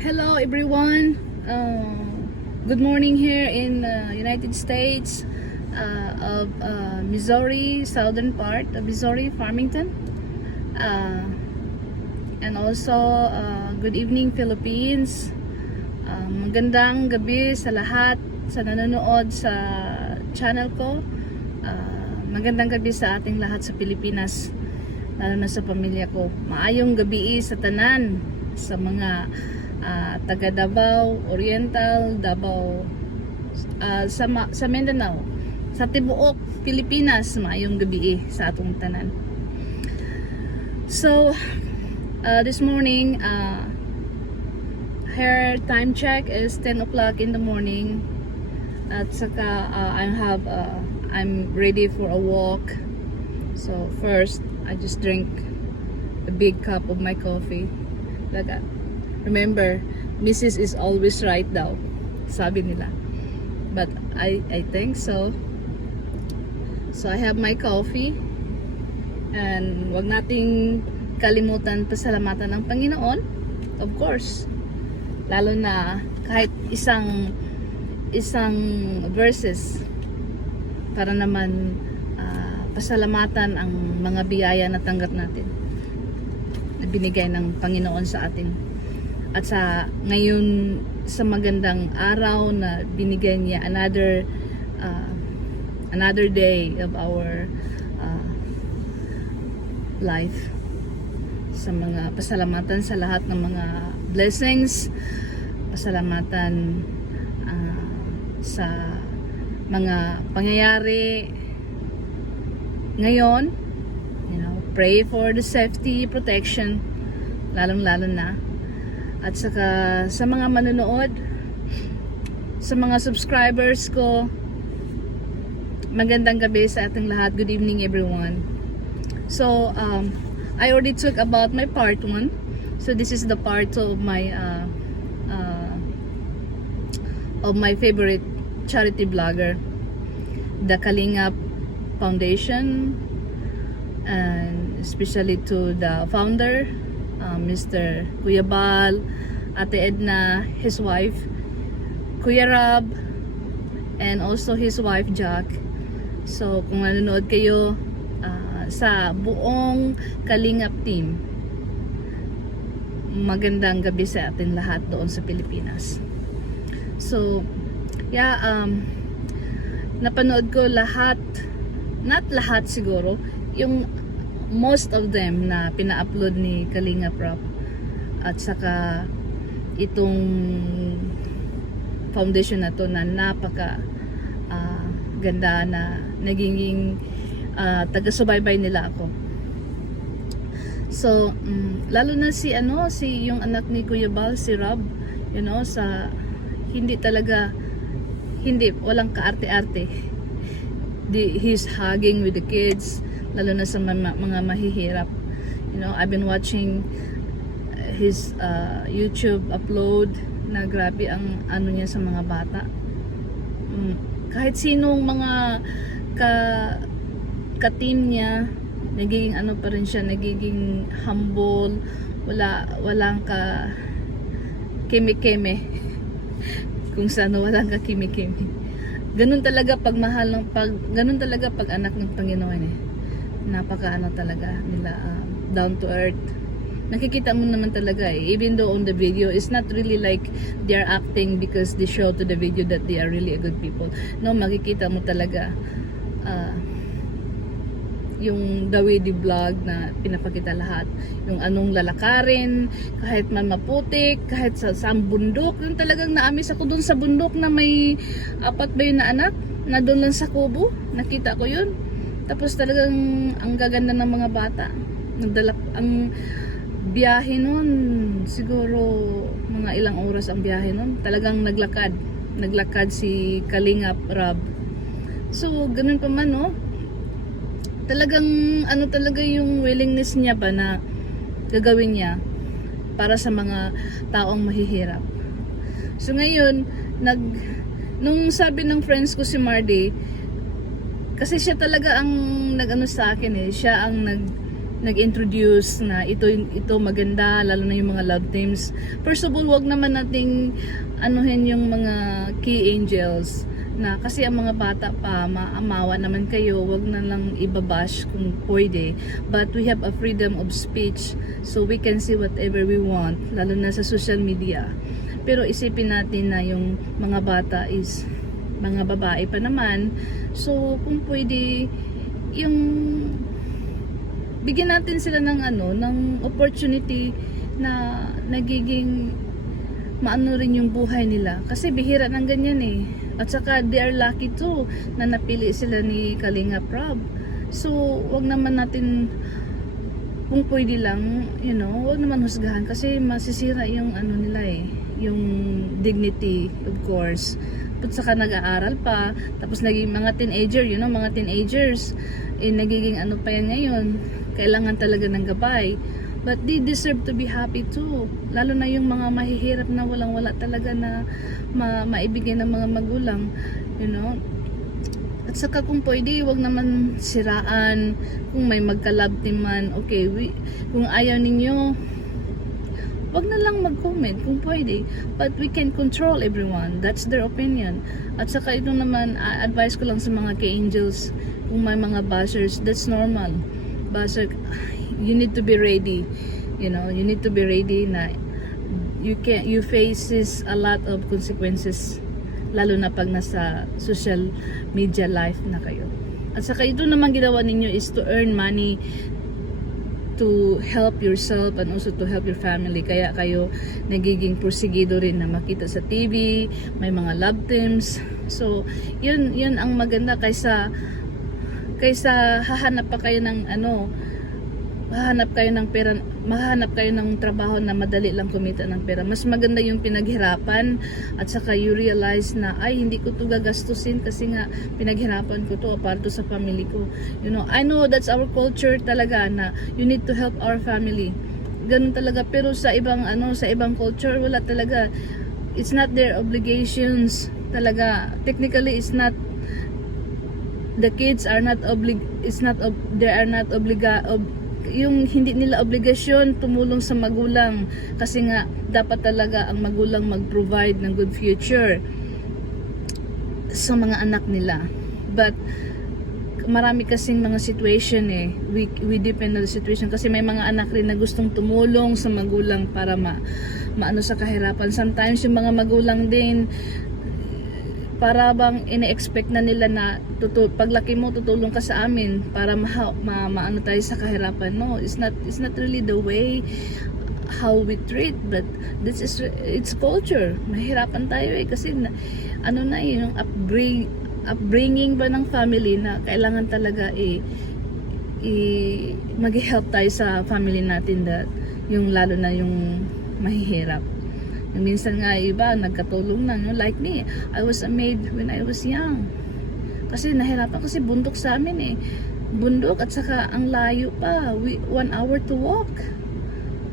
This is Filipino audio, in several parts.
Hello everyone. Good morning here in United States of Missouri, southern part of Missouri, Farmington. Uh, and also good evening Philippines. Magandang gabi sa lahat sa nanonood sa channel ko. Magandang gabi sa ating lahat sa Pilipinas, lalo na sa pamilya ko. Maayong gabi sa tanan, sa mga taga Davao Oriental, Davao, sa Mindanao, sa tibuok Pilipinas. Maayong gabi sa atong tanan. So this morning, her time check is 10 o'clock in the morning. At saka I'm ready for a walk. So first, I just drink a big cup of my coffee. Remember, Mrs. is always right daw, sabi nila. But I think so. So I have my coffee. And wag nating kalimutan pasalamatan ng Panginoon, of course. Lalo na kahit isang verses para naman pasalamatan ang mga biyaya na tanggap natin na binigay ng Panginoon sa atin. At sa ngayon, sa magandang araw na binigay niya another day of our life. Sa mga pasalamatan sa lahat ng mga blessings, pasalamatan sa mga pangyayari ngayon. Pray for the safety, protection, lalong-lalo na. At saka sa mga manonood, sa mga subscribers ko, magandang gabi sa ating lahat. Good evening everyone. So I already talked about my part 1. So this is the part 2 of my favorite charity blogger, the Kalingap Foundation, and especially to the founder, Mr. Kuya Bal, Ate Edna, his wife, Kuya Rob, and also his wife Jack. So kung nanonood kayo sa buong Kalingap team, magandang gabi sa atin lahat doon sa Pilipinas. So yeah, napanood ko lahat, not lahat siguro, yung most of them na pina-upload ni Kalingap Rob. At saka itong foundation na to na napaka ganda, na naging taga-subaybay nila ako. So lalo na si yung anak ni Kuya Bal, si Rob, sa walang kaarte-arte. He's hugging with the kids, lalo na sa mga mahihirap. I've been watching his YouTube upload, na grabe ang niya sa mga bata. Kahit sinong mga ka-team niya, nagiging pa rin siya, nagiging humble, walang ka keme-keme. Kung saan walang ka keme-keme. Ganun talaga pag ganun talaga pag anak ng Panginoon Napaka talaga nila, down to earth. Nakikita mo naman talaga even though on the video it's not really like they're acting because they show to the video that they are really a good people. No, makikita mo talaga yung the way they vlog na pinapakita lahat, yung anong lalakarin, kahit man maputik, kahit sa bundok. Yung talagang naamis ako dun sa bundok na may 4 ba yun na anak na doon lang sa kubo, nakita ko yun. Tapos talagang ang gaganda ng mga bata. Ang biyahe nun, siguro mga ilang oras ang biyahe nun. Talagang naglakad si Kalingap Rob. So ganun pa man, talagang talaga yung willingness niya ba na gagawin niya para sa mga taong mahihirap. So ngayon, nung sabi ng friends ko si Mardy, kasi siya talaga ang nag-ano sa akin siya ang nag-introduce na ito maganda, lalo na yung mga love teams. First of all, wag naman nating anuhin yung mga key angels na kasi ang mga bata pa, maamawa naman kayo, wag na lang ibabash kung pwede. But we have a freedom of speech, so we can see whatever we want, lalo na sa social media. Pero isipin natin na yung mga bata is mga babae pa naman, so kung pwede, yung bigyan natin sila ng ng opportunity na nagiging maano rin yung buhay nila, kasi bihira ng ganyan eh. At saka they are lucky too na napili sila ni Kalinga Prab. So wag naman natin, kung pwede lang, wag naman husgahan kasi masisira yung nila eh, yung dignity, of course. At saka nag-aaral pa, tapos naging mga teenager, mga teenagers nagiging pa yan ngayon, kailangan talaga ng gabay. But they deserve to be happy too. Lalo na yung mga mahihirap na walang-wala talaga na maibigay ng mga magulang, At saka kung pwede, wag naman siraan. Kung may magka-love team man, okay, kung ayaw ninyo, wag na lang mag-comment kung pwede. But we can control everyone. That's their opinion. At saka ito naman, advice ko lang sa mga ka-angels, kung may mga bashers, that's normal. Basher, you need to be ready. You need to be ready na you faces a lot of consequences, lalo na pag nasa social media life na kayo. At saka ito naman ginawa ninyo is to earn money to help yourself and also to help your family. Kaya kayo nagiging porsigido rin na makita sa TV, may mga love teams. So, yun ang maganda kaysa hahanap pa kayo ng mahanap kayo ng trabaho na madali lang kumita ng pera. Mas maganda yung pinaghirapan at saka you realize na hindi ko to gagastusin kasi nga pinaghirapan ko to para to sa family ko. I know that's our culture talaga na you need to help our family. Ganun talaga, pero sa ibang culture wala talaga. It's not their obligations talaga. Technically it's not, the kids are not yung hindi nila obligasyon tumulong sa magulang, kasi nga dapat talaga ang magulang mag-provide ng good future sa mga anak nila. But marami kasing mga situation we depend on the situation, kasi may mga anak rin na gustong tumulong sa magulang para maano sa kahirapan. Sometimes yung mga magulang din para bang ine-expect na nila na paglaki mo tutulong ka sa amin para maano tayo sa kahirapan. No, it's not really the way how we treat, but it's culture. Mahirapan tayo kasi yung upbringing ba ng family na kailangan talaga mag-help tayo sa family natin, that yung lalo na yung mahihirap. Minsan nga iba nagkatulong na, like me, I was a maid when I was young. Kasi nahirapan kasi bundok sa amin bundok, at saka ang layo pa, 1 hour to walk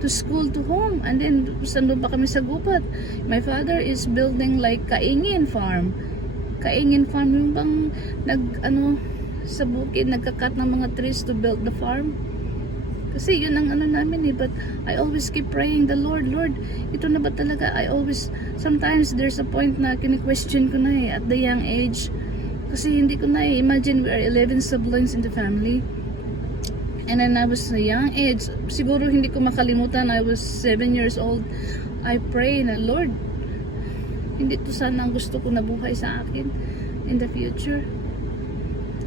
to school to home, and then sandun pa kami sa gubat. My father is building like Kaingin farm yung bang sa bukid nagkakat ng mga trees to build the farm. Kasi yun ang namin but I always keep praying the Lord, ito na ba talaga? Sometimes there's a point na kini-question ko na at the young age, kasi hindi ko na imagine we are 11 siblings in the family, and then I was a young age, siguro hindi ko makalimutan, I was 7 years old, I pray na Lord, hindi to sana ang gusto ko na buhay sa akin in the future.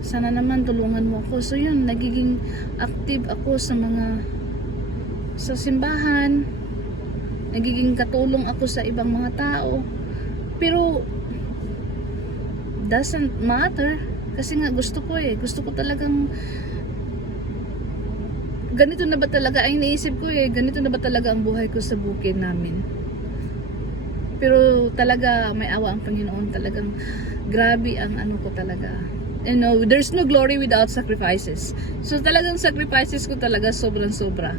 Sana naman tulungan mo ako. So yun, nagiging active ako sa simbahan, nagiging katulong ako sa ibang mga tao, pero doesn't matter kasi nga gusto ko talagang ganito na ba talaga ay iniisip ko ganito na ba talaga ang buhay ko sa bukid namin. Pero talaga may awa ang Panginoon, talagang grabe ang ko talaga. There's no glory without sacrifices. So talagang sacrifices ko talaga sobrang-sobra.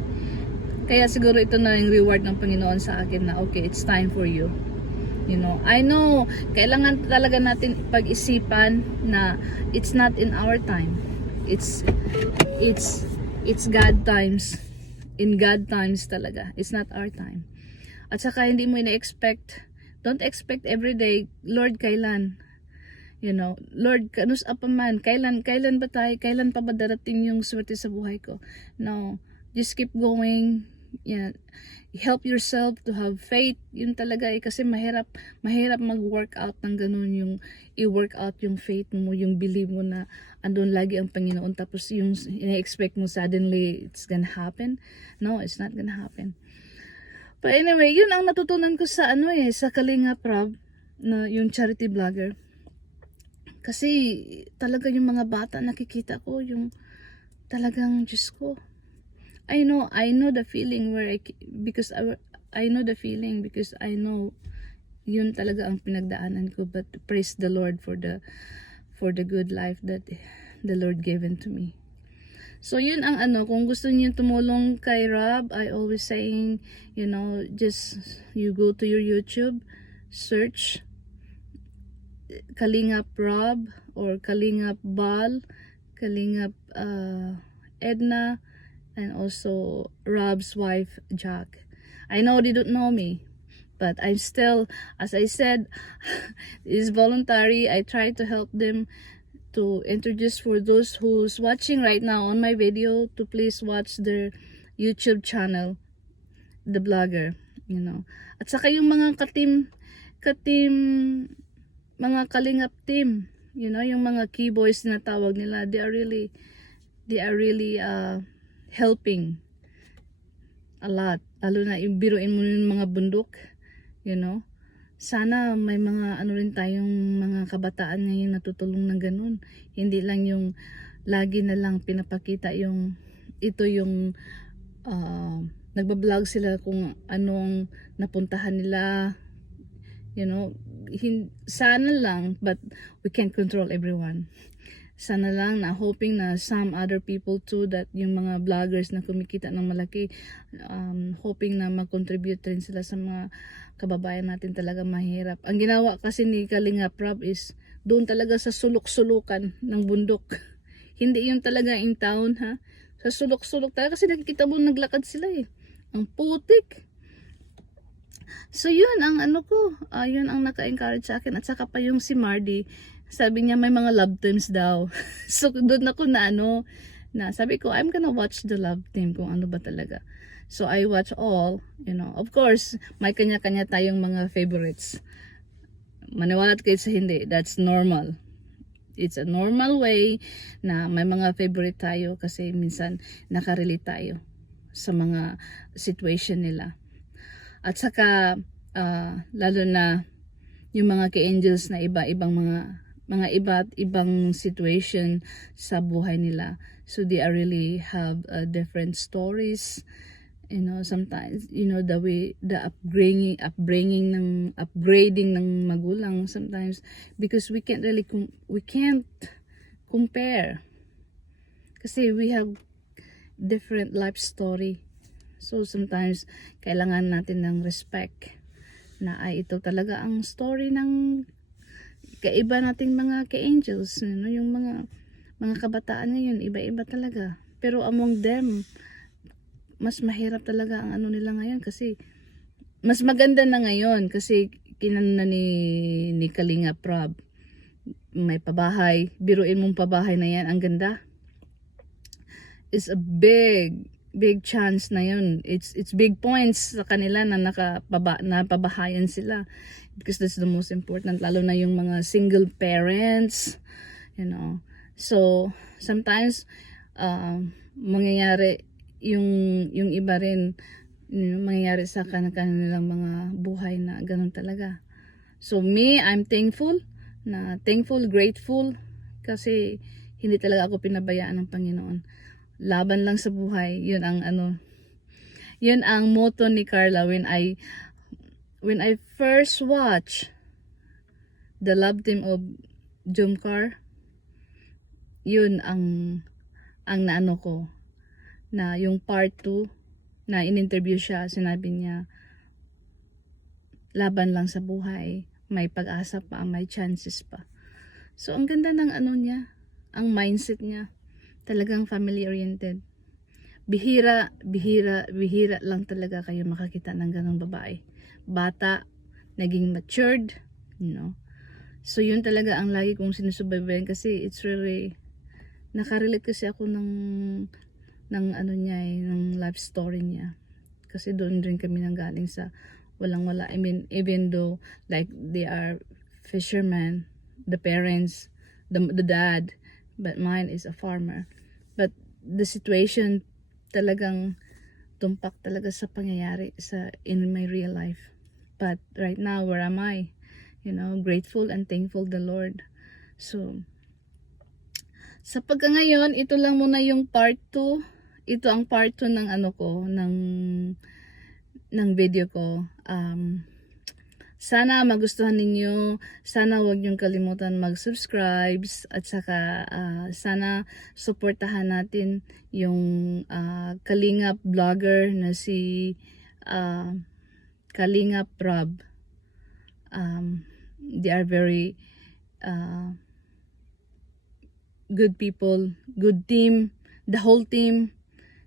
Kaya siguro ito na yung reward ng Panginoon sa akin na okay, it's time for you. I know, kailangan talaga natin pag-isipan na it's not in our time. It's It's God times. In God times talaga. It's not our time. At saka hindi mo ina-expect, don't expect every day, Lord, kailan? You know, Lord, kanus apa man, kailan ba tayo, kailan pa ba darating yung swerte sa buhay ko? No, just keep going. Yeah. Help yourself to have faith. Yun talaga kasi mahirap mag-work out ng ganun, yung i-work out yung faith mo, yung believe mo na andun lagi ang Panginoon, tapos yung ina-expect mo suddenly it's gonna happen. No, it's not gonna happen. But anyway, yun ang natutunan ko sa sa Kalinga Prab, na yung charity vlogger. Kasi talaga yung mga bata nakikita ko, yung talagang Diyos ko. I know the feeling because I know the feeling because I know yun talaga ang pinagdaanan ko, but praise the Lord for the good life that the Lord given to me. So yun ang kung gusto niyo tumulong kay Rob, I always saying, just you go to your YouTube, search Kalingap Rob or Kalingap Bal, Kalingap Edna, and also Rob's wife Jack. I know they don't know me, but I'm still, as I said, it's voluntary. I try to help them, to introduce for those who's watching right now on my video, to please watch their YouTube channel, The Blogger, At saka yung mga mga Kalingap team, yung mga key boys na tawag nila, they are really helping a lot. Lalo na biruin mo yung mga bundok, sana may mga rin tayong mga kabataan ngayon natutulong ng ganun. Hindi lang yung lagi na lang pinapakita yung nagbablog sila kung anong napuntahan nila, sana lang, but we can't control everyone. Sana lang na hoping na some other people too, that yung mga vloggers na kumikita ng malaki, hoping na mag-contribute rin sila sa mga kababayan natin talaga mahirap. Ang ginawa kasi ni Kalinga Prab is doon talaga sa sulok-sulukan ng bundok. Hindi yung talaga in town, ha? Sa sulok-sulok talaga, kasi nakikita mo naglakad sila Ang putik. So yun ang yun ang naka-encourage sa akin. At saka pa yung si Mardy, sabi niya may mga love teams daw. So doon ako na sabi ko, I'm gonna watch the love team kung ano ba talaga. So I watch all, of course, may kanya-kanya tayong mga favorites. Maniwala kayo sa hindi, that's normal. It's a normal way na may mga favorite tayo kasi minsan nakarelate tayo sa mga situation nila. At saka lalo na yung mga ka-angels na iba-ibang mga iba't ibang situation sa buhay nila. So they are really have different stories. Sometimes the upbringing upgrading ng magulang sometimes, because we can't compare kasi we have different life story. So sometimes kailangan natin ng respect na ito talaga ang story ng kaiba nating mga ka-angels, yung mga kabataan ngayon, iba-iba talaga. Pero among them, mas mahirap talaga ang nila ngayon, kasi mas maganda na ngayon kasi kinana ni Kalinga Prab. May pabahay, biruin mong pabahay na yan, ang ganda. It's a big chance na yun. It's big points sa kanila na napabahayan sila, because that's the most important, lalo na yung mga single parents, So sometimes mangyayari yung iba rin, mangyayari sa kanilang mga buhay na ganun talaga. So me, I'm thankful, grateful, kasi hindi talaga ako pinabayaan ng Panginoon. Laban lang sa buhay, yun ang motto ni Carla when I first watch the love team of Jomcar. Yun ang naano ko, na yung part 2 na in-interview siya, sinabi niya, laban lang sa buhay, may pag-asa pa, may chances pa. So ang ganda ng niya, ang mindset niya, talagang family oriented. bihira lang talaga kayo makakita ng ganong babae. Bata, naging matured, you know. So yun talaga ang lagi kong sinusubaybayan kasi it's really, nakarelate kasi ako ng ano niya ng life story niya. Kasi doon rin kami nanggaling sa walang-wala. I mean, even though like they are fishermen, the parents, the dad, but mine is a farmer. But the situation talagang tumpak talaga sa pangyayari in my real life. But right now, where am I? You know, grateful and thankful the Lord. So, sa pagka ngayon, ito lang muna yung part 2. Ito ang part 2 ng ano ko, ng video ko. Sana magustuhan ninyo. Sana huwag niyong kalimutan mag-subscribe. At saka sana suportahan natin yung Kalingap vlogger na si Kalingap Rob. They are very good people, good team, the whole team.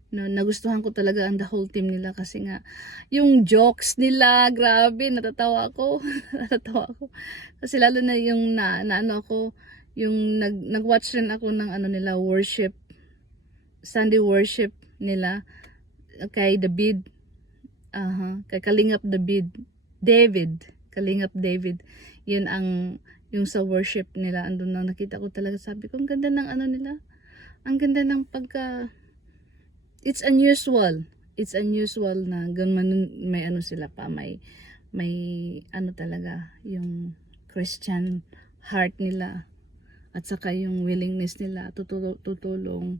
No, nagustuhan ko talaga ang the whole team nila kasi nga yung jokes nila, grabe, natatawa ako. Natatawa ako kasi lalo na yung ano ako, yung nag-watch rin ako ng ano nila, worship, Sunday worship nila kay David, kay Kalingap Kalingap David. Yun ang yung sa worship nila, andun na nakita ko talaga, sabi ko ang ganda ng ano nila, ang ganda ng pagka, it's unusual na ganun, may ano sila pa, may ano talaga, yung Christian heart nila, at saka yung willingness nila tutulong.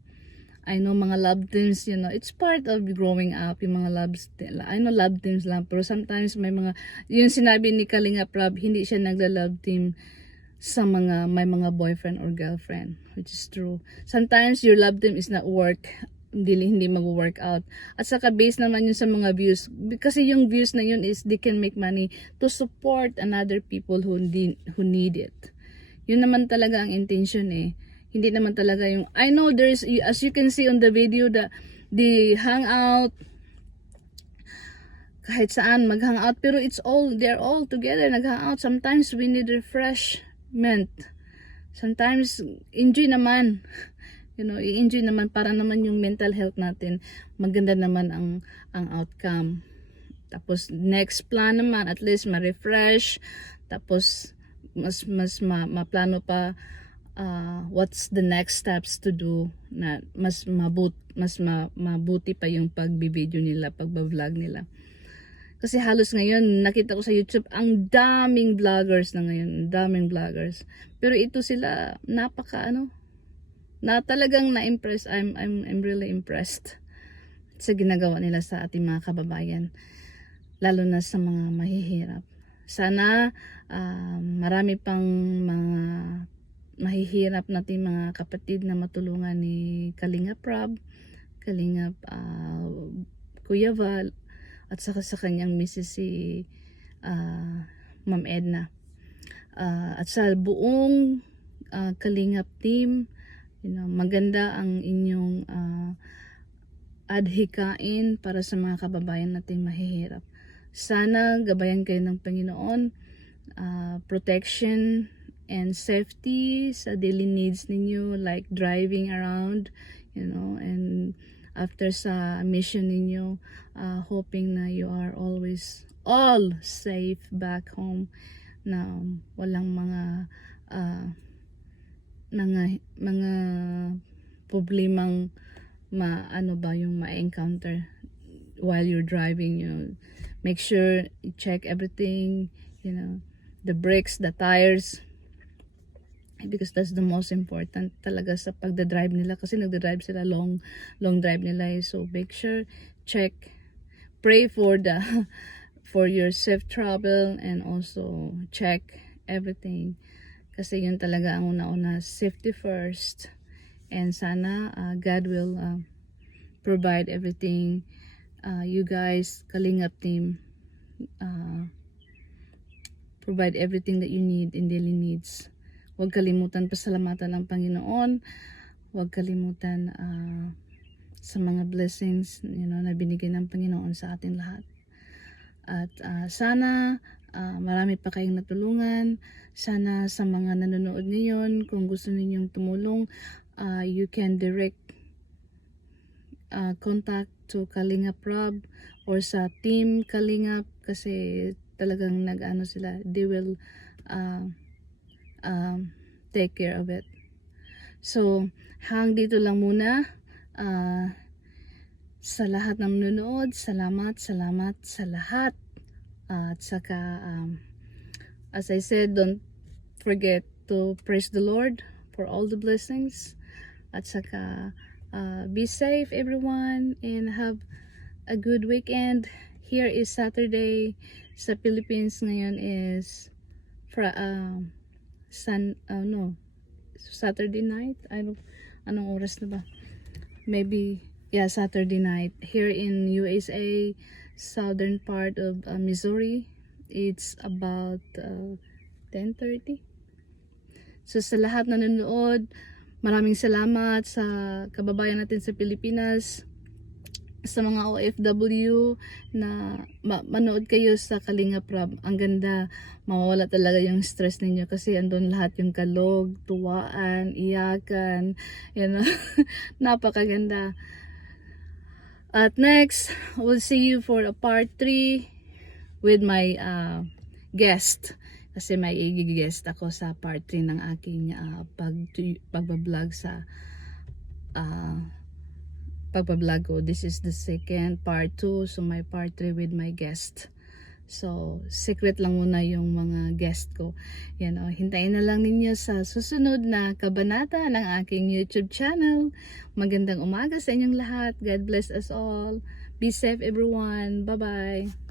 I know mga love teams, you know, it's part of growing up, yung mga loves, I know love teams lang, pero sometimes may mga, yung sinabi ni Kalingap Rob, hindi siya nagla-love team sa may mga boyfriend or girlfriend, which is true. Sometimes your love team is not hindi mag-work out. At saka based naman yun sa mga views, kasi yung views na yun is they can make money to support another people who need it. Yun naman talaga ang intention Hindi naman talaga yung, I know there's, as you can see on the video, the hangout, kahit saan mag-hangout, pero they're all together nag-hangout. Sometimes we need refreshment. Sometimes enjoy naman. You know, i-enjoy naman para naman yung mental health natin maganda naman ang outcome. Tapos next plan naman, at least ma-refresh. Tapos mas maplano pa what's the next steps to do na mas mabuti pa yung pagbibideo nila, pagba-vlog nila. Kasi halos ngayon, nakita ko sa YouTube, ang daming vloggers na ngayon, daming vloggers. Pero ito sila, na talagang na-impress. I'm really impressed sa ginagawa nila sa ating mga kababayan, lalo na sa mga mahihirap. Sana marami pang mga mahihirap natin mga kapatid na matulungan ni Kalingap Rob, Kalingap Kuya Val, at saka sa kanyang misis si Ma'am Edna, at sa buong Kalingap team. You know, maganda ang inyong adhikain para sa mga kababayan natin mahihirap. Sana gabayan kayo ng Panginoon, protection and safety sa daily needs ninyo, like driving around, you know, and after sa mission ninyo, hoping na you are always all safe back home, na walang mga problemang yung ma-encounter while you're driving. You know, make sure you check everything, you know, the brakes, the tires, because that's the most important talaga sa pagdadrive nila, kasi nagdadrive sila long drive nila so make sure, check, pray for your safe travel, and also check everything, kasi yun talaga ang una-una, safety first. And sana God will provide everything. You guys, Kalingap team, provide everything that you need in daily needs. Huwag kalimutan pasalamatan ang Panginoon. Huwag kalimutan sa mga blessings, na binigay ng Panginoon sa atin lahat. At sana marami pa kayong natulungan. Sana sa mga nanonood ngayon, kung gusto ninyong tumulong, you can direct contact to Kalingap Rob or sa team Kalingap, kasi talagang nag-ano sila, they will take care of it. So hang dito lang muna. Sa lahat ng nanonood, salamat sa lahat. At saka as I said, don't forget to praise the Lord for all the blessings. At saka be safe everyone and have a good weekend. Here is Saturday. Sa Philippines ngayon is Saturday night. Anong oras na ba? Maybe Saturday night. Here in USA, southern part of Missouri, it's about 10:30. So sa lahat na nanonood, maraming salamat sa kababayan natin sa Pilipinas, sa mga OFW na manood kayo sa Kalingap Rob. Ang ganda, mawawala talaga yung stress ninyo kasi andun lahat yung kalog, tuwaan, iyakan, napakaganda. At next, we'll see you for a part 3 with my guest. Kasi may i-guest ako sa part 3 ng aking pagbablog sa pagbablog ko. This is the second part 2, so my part 3 with my guest. So secret lang muna yung mga guest ko. Hintayin na lang ninyo sa susunod na kabanata ng aking YouTube channel. Magandang umaga sa inyong lahat. God bless us all. Be safe everyone. Bye bye.